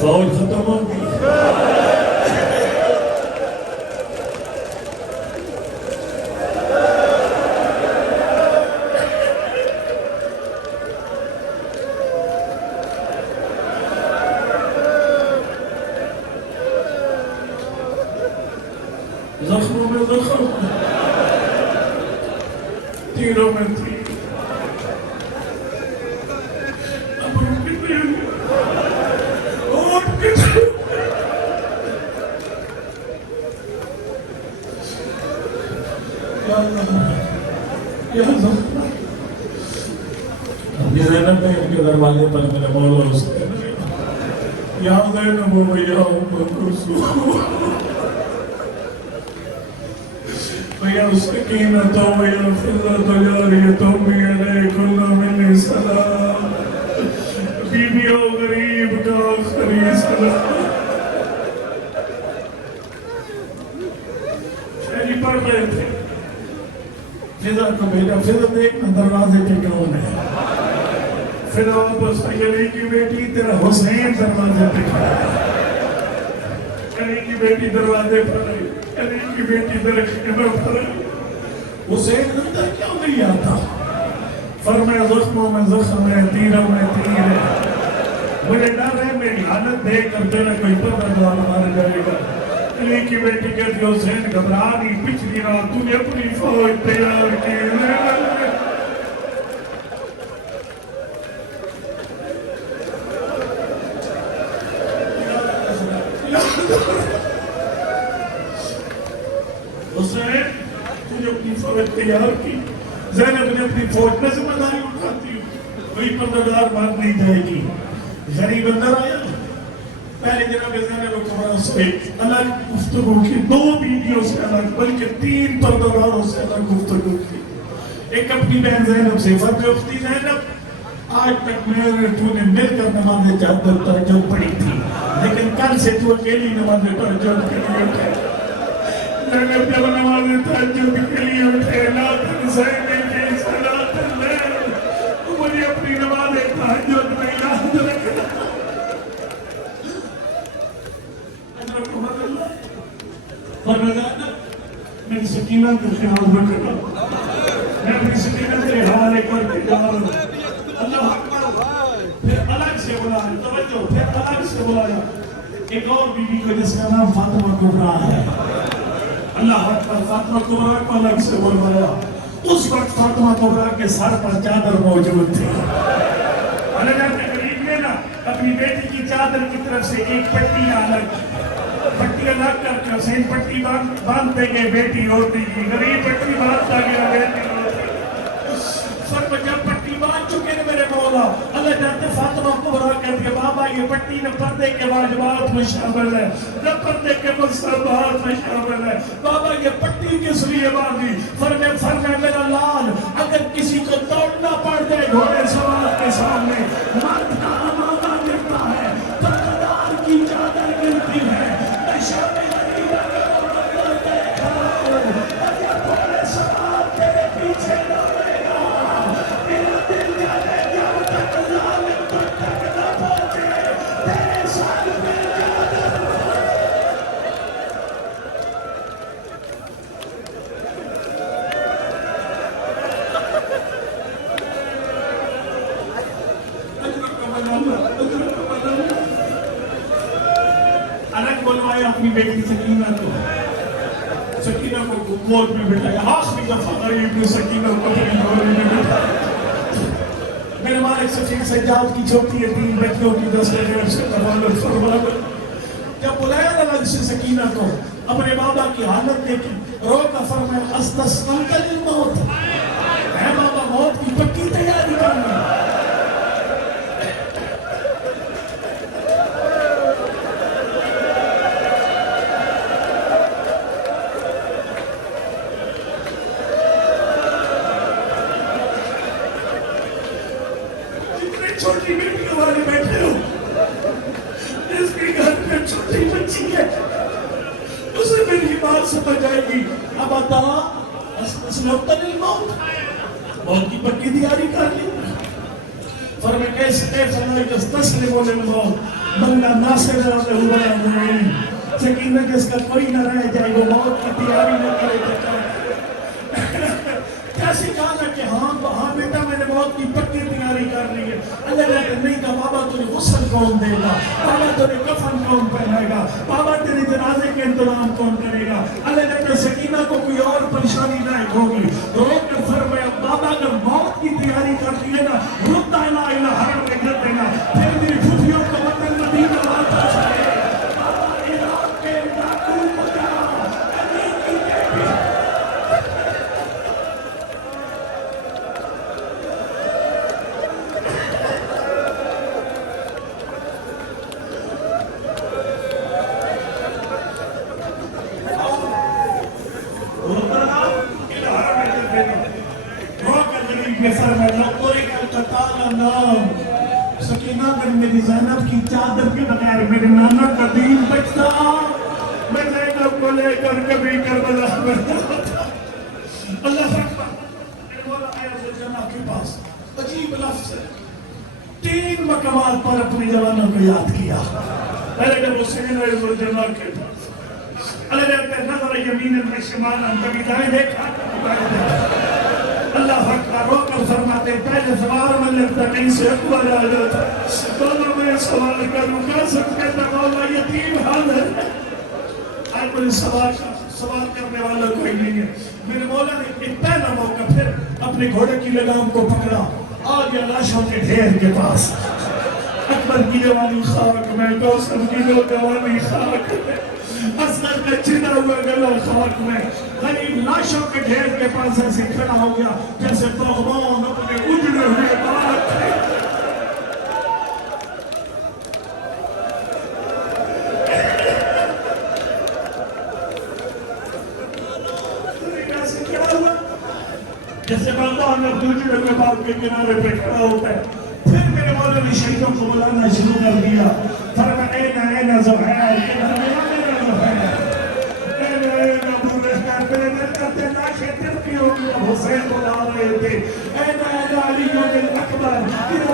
فوج ختم ہو گئی. زخموں میں زخم, تیروں میں تیر. اب اٹھ کے تیر, اٹھ کے تیر. یا اللہ, یا زخم. اب یہ زینب نے ان کے دروازے پر میرے مولا اس کے یا زینب و یا ام کلثوم وَيَا السَّكِينَةُ وَيَا الْفِضَّةُ جَارِيَةٌ بِيَدَيْكُنَّ مِنِّي سَلَامٌ. بیویوں غریب کا آخری سلام. شہری پڑھ رہے تھے, فضا کو بھیجا, فضا دیکھنا دروازے پہ کون ہے. فضا واپس آئی, علی کی بیٹی تیرا حسین دروازے پہ کھڑا ہے. علی کی بیٹی دروازے پر آئی, علی کی بیٹی میرے خیمہ پر آئی. حسین اندر کیوں نہیں آتا؟ فرمایا زخموں میں زخم ہے, تیروں میں تیر ہے. مجھے ڈر ہے میری حالت دیکھ کر تیرا کوئی پتہ مار جائے گا. علی کی بیٹی کہتی حسین گھبرا نہیں, پچھلی رات تو نے اپنی فوج تیار کی. حسین تجھے اپنی فوج تیار کی, زینب نے اپنی فوج میں ذمہ داری اٹھاتی ہوں, کوئی پردگار بات نہیں جائے گی. غریب اندر آیا, پہلے جناب زینب و کمرہ سے الگ گفتگو کی, 2 بیویوں سے الگ بلکہ 3 پردگاروں سے الگ گفتگو کی. ایک اپنی بہن زینب سے, فرق اختی زینب آج تک تو نے مل کر نماز تہجد پڑھی تھی, لیکن کل سے تو اکیلی نماز تہجد کے لیے اٹھے. زینب جب نماز تہجد کے لیے اٹھے, لا تنسینی فی صلاۃ اللیل, تو مجھے اپنی نماز تہجد میں یاد رکھنا. میری سکینہ کا خیال رکھنا, میں اپنی سکینہ کے حوالے کر کے جا رہا ہوں. اللہ اکبر. پھر الگ سے بلایا, توجہ, پھر الگ سے بلایا ایک اور بیوی کو جس کا نام فاطمہ کبریٰ ہے. اللہ اکبر, فاطمہ کبریٰ کو الگ سے بلایا. اس وقت فاطمہ کبریٰ کے سر پر چادر موجود تھی. اللہ کے قریب میں نا اپنی بیٹی کی چادر کی طرف سے ایک پٹی الگ, پٹی الگ کر کے حسین پٹی باندھتے گئے بیٹی ہوتی کی, غریب پٹی باندھتا گیا بیٹی ہوتی. سر پر جب پٹی باندھ چکے نے میرے مولا, اللہ جانتے فاطمہ کبریٰ کہتے ہیں بابا یہ پٹی نہ پردے کے واجبات میں شامل ہے, نہ پردے کے مستحبات میں شامل ہے. بابا یہ پٹی کس لیے باندھی؟ فرمایا میرا لال, اگر کسی کو دوڑنا پڑ جائے گھوڑے سوار کے سامنے, مرد کا امامہ گرتا ہے, پردار کی چادر گرتی ہے. الگ بلوایا اپنی بیٹی سکینہ کو, سکینہ کو گود میں بٹھایا. آخری دفعہ غریب نے سکینہ کو اپنی گود میں بٹھایا. میرے مالک سفیر سجاد کی چھوٹی ہے, 3 بچوں کی 10 غیر سے تبالت فرمایا. جب بلایا الگ سے سکینہ کو, اپنے بابا کی حالت دیکھی, رو کا فرمایا استسلمت للموت, اے بابا موت کی پکی تیاری کرنا. چھوٹی بیٹیوں والے بیٹھے ہو, جس کے گھر میں چھوٹی بچی ہے, اسے میری بات سمجھ آئے گی. اب آتا استسلمت للموت, موت کی پکی تیاری کر لی. فرمایا کیسے استسلم للموت, بندہ ناصر نہیں سکینہ جس کا کوئی نہ رہ جائے وہ موت کی تیاری نہ کرے تو کیسے کہا کہ ہاں بیٹا میں نے موت کی پکی تیاری کر لی ہے. اللہ نے نہیں کہا بابا تجھے غسل کون دے گا, بابا تجھے کفن کون پہنائے گا, بابا تیرے جنازے کے انتظام کون کرے گا. اللہ نے سکینہ کو کوئی اور پریشانی نہ ہوگی. رو کر فرمایا بابا اگر موت کی تیاری کر لی ہے نا رد الہ الہ حرم میں کر دینا, پھر میری پھوپھیوں کو وطن مدینہ لاتا چاہے. سکینہ اگر میری زینب کی چادر کے بغیر میرے نانا کا دین بچتا میں زینب کو لے کر کبھی کربلا میں ہوتا. اللہ اکبر. میرے مولا آیا زلجنہ کے پاس عجیب لفظ ہے, 3 مقامات پر اپنی جوانوں کو یاد کیا. پہلے جب حسین آئے زلجنہ کے پاس اللہ نے نظر یمین میں شمالا کبھی دائیں دیکھا اللہ اکبر. رو کر فرماتے پہلے سوار میں لگتا کہیں سے اکبر آ جاتا دونوں میں سوال کروں کیا سب کہتا مولا یتیم حال ہے. آج مجھے سوال کرنے والا کوئی نہیں ہے. میرے مولا نے ایک پہلا موقع پھر اپنے گھوڑے کی لگام کو پکڑا آ گیا لاشوں کے ڈھیر کے پاس. اکبر کی جوانی خاک میں, کوثر کی جوانی خاک میں, اصغر کا چھنا ہوا گلا خاک میں, غریب لاشوں کے ڈھیر کے پاس ایسے کھڑا ہو گیا جیسے باغبان اپنے اجڑے ہوئے باغ تھے. کیا ہوا جیسے باغبان اپنے اجڑے ہوئے باغ کے کنارے پہ کھڑا ہوتا ہے. پھر میرے مولا نے شہیدوں کو بلانا شروع کر دیا. فرمایا اینا زہیر, حسین بلا رہے تھے اینا علی اکبر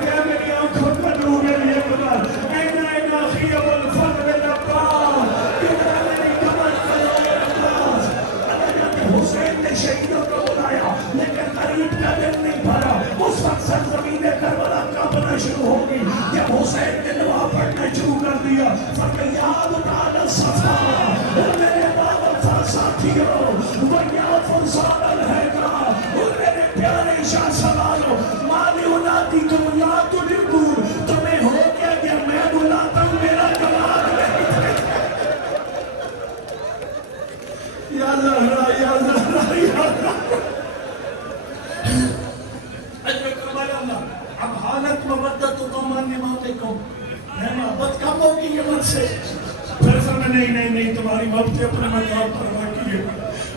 کیا میری آنکھوں کا نور اکبر, اینا خیب الفضل العباس کیا میری کمر کا نور عباس. حسین نے شہیدوں کو بلایا لیکن قریب کا دن نہیں بھرا. اس وقت سرزمین کربلا کانپنا شروع ہوگی جب حسین نے دعا پڑھنا شروع کر دیا. فرمایا تعالی صفا میرے بابا ساتھیوں ویا فرسان الحیدرہ میرے پیارے شاہ سوالو مالی اناتی کم لا تلکور تمہیں ہو گیا کہ میں بلاتا ہوں میرا جواب نہیں. یا زہرا یا زہرا یا زہرا. اجھے کربالا اللہ اب حالت مبدت تو ماننے ماتے کو میں محبت کم ہوگی یہ من سے. پھر فرمایا نہیں تمہاری محبت اپنے مقام پر باقی ہے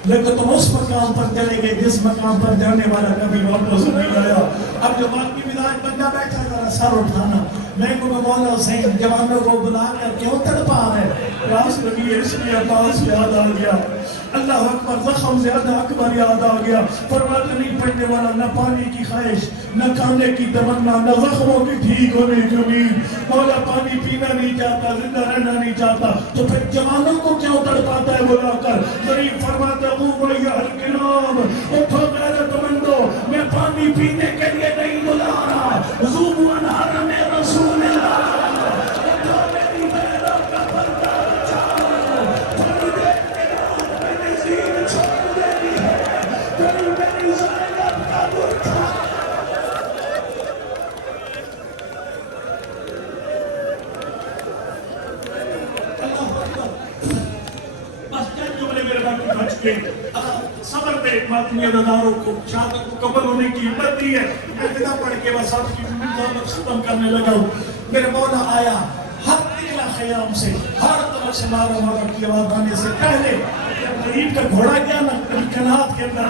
لیکن تم اس مقام پر چلے گئے جس مقام پر جانے والا کبھی واپس نہیں آیا. اب جو باقی وداعت بندہ بیٹھا ذرا سر اٹھانا. میں کو مولا حسین جوانوں کو بلا کر کیوں تڑپا رہے راس لگی اس میں عباس یاد آ گیا. اللہ اکبر. زخم زیادہ اکبر یاد آ گیا. فرماتے نہیں پڑھنے والا نہ پانی کی خواہش نہ کھانے کی تمنا نہ زخموں کی ٹھیک ہونے کی امید. مولا پانی پینا نہیں چاہتا زندہ رہنا نہیں چاہتا تو پھر جوانوں کو کیوں تڑپاتا ہے بلا کر. غریب فرماتے الکرام اٹھو غیرت مندو میں پانی پینے کے لیے نہیں بلا رہا. ذوبوا انہار میں رسول اللہ اٹھو میری غیرت کا پردہ اچھاؤ. تھوڑی دیر کے بعد میں نے زین چھوڑ دینی ہے کوئی میری زینب کا برکھا. صبر دے ماتمی عدداروں کو شہادت کو قبل ہونے کی ہمت دی ہے. ابتدا پڑھ کے بس آپ کی مدد ختم کرنے لگا ہوں. میرے مولا آیا ہر تکلا خیام سے ہر طرف سے مارا مارا کی آواز آنے سے پہلے غریب کا گھوڑا کیا نہ کنات کے اندر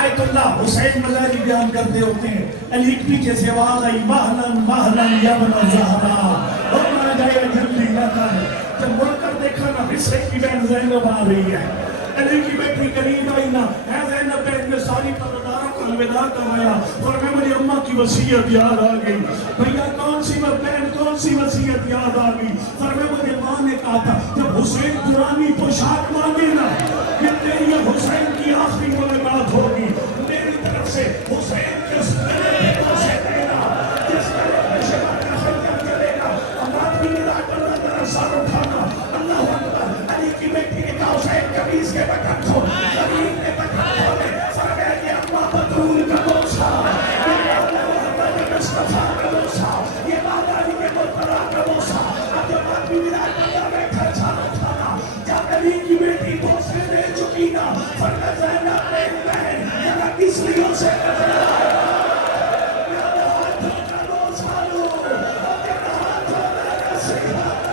آیت اللہ حسین مزاری بیان کرتے ہوتے ہیں. علی کے پیچھے سے آواز آئی مہلن مہلن یا بنا زہرا اور نہ جائے جلدی نہ کر. جب مڑ کر دیکھا نا حصے کی بہن زینب آ رہی ہے. علی کی بیٹی قریب آئی نا، اے زینب بہن نے ساری پرداروں کو الوداع کروایا، فرمایا مجھے اماں کی وصیت یاد آ گئی۔ بھیا کون سی بہن کون سی وصیت یاد آ گئی؟ فرمایا مجھے ماں نے کہا تھا جب حسین پرانی پوشاک مانگے نا، یہ تیری حسین کی آخری ملاقات ہوگی، میری طرف سے حسین کے اس گلے پہ بوسے دینا، جس گلے پہ شبہ کا خنجر چلے گا، امات بھی ندا کرنا ذرا سر اٹھانا، اللہ اکبر۔ علی کی بیٹی نے کہا حسین قمیص کے بٹن کھول، غریب نے بٹن کھولے، فرمایا یہ اماں بدرول کا بوسہ، یہ مولا محمد مصطفیٰ کا بوسہ، یہ مولا علی کے مرتضیٰ کا بوسہ۔ اب جب آدمی ندا کرنا بیٹھا سر اٹھانا، جب علی کی بیٹی بوسے دے چکی نا، فرمایا زینب بہن ذرا کس لیوں سے